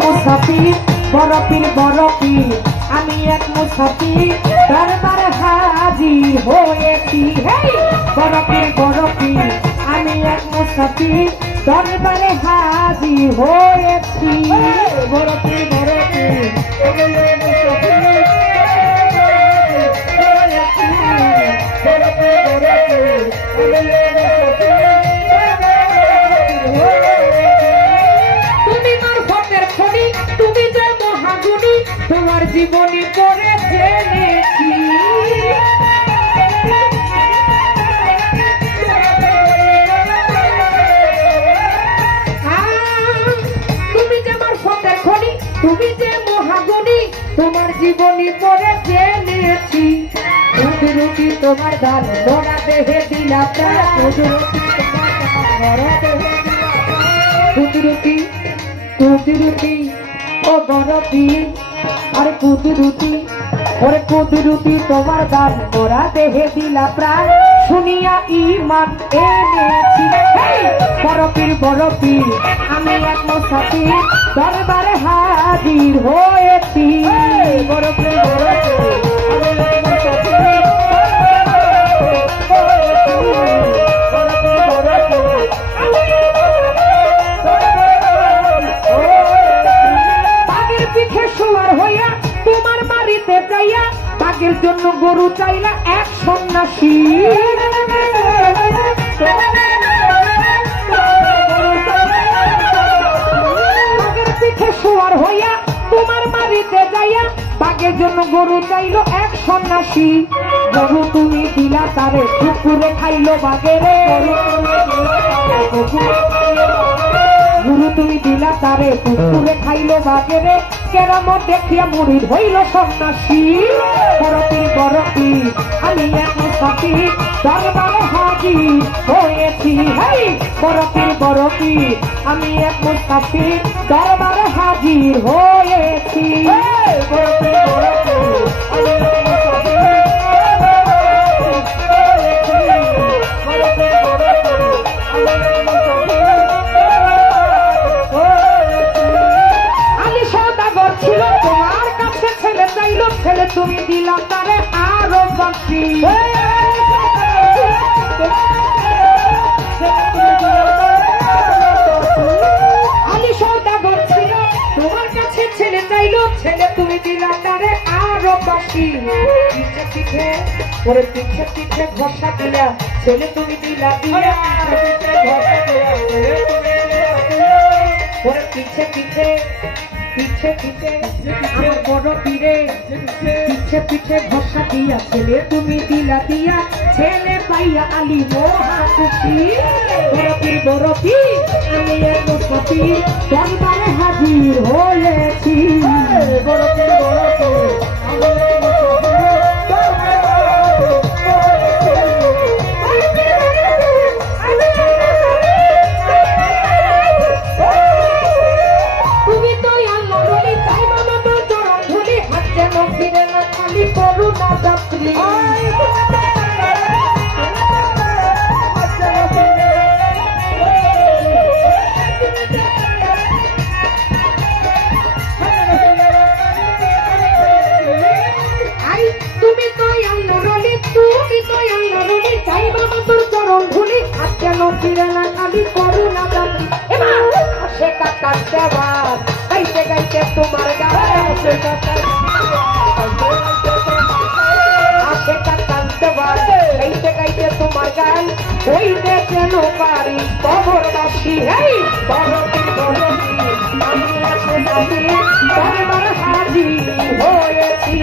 মুসাফির বড় পীর আমি এক মুসাফির দরবারে হাজির হয়েছি। বড় পীর আমি এক মুসাফির দরবারে হাজির হয়েছি। বড় পীর তোমার জীবনী পড়ে জেনেছি। তুমি যে আমার ফতের খনি, তুমি যে মহাগুণী, তোমার জীবনী পড়ে জেনেছি। রুটি তোমার দান মোরা দেহে দিলা, রুটি ও বড় পীর আর কুদরুতি ওরে কুদরুতি তোমার দান মোরা দেহে দিলা প্রাণ, শুনিয়া ঈমান এনেছি। বড় পীর আমি এক মুসাফির দরবারে হাজির হয়েছি। বড় পীর বাঘের জন্য গরু চাইলা এক সন্ন্যাসী। বাঘের পিঠে শোয়ার হইয়া তোমার বাড়িতে যাইয়া বাঘের জন্য গরু চাইলো এক সন্ন্যাসী। গরু তুমি দিলা তারে কুকুরে খাইলো বাঘেরে, গুরু তুমি দিলা তারে কুকুরে খাইলো বাঘেরে, কেরাম দেখিয়া মুড়িদ হইল সন্ন্যাসী। বড় পীর আমি এক মুসাফির দরবারে হাজির হয়েছি। বড় পীর আমি এক মুসাফির দরবারে হাজির হয়েছি। ছেলে তুমি দিলা তারে আরো বাকি। আলী সওদাগর ছিল তোমার কাছে ছেলে চাইলো, ছেলে তুমি দিলা তারে আরো বাকি। পিঠে ঘষা দিলা ছেলে তুমি দিলা পিঠে বড় পীরে পিঠে ঘষা দিয়া ছেলে তুমি দিলা দিয়া, ছেলে পাইয়া আলী মহা খুশি। বড় পীর আমি এক মুসাফির দরবারে হাজির হয়েছি। বড় পীর গাইতে গাইতে তোমার গাইতে তোমার গান হইতে কেন পারি খবরবাসী। হাজির হয়েছি।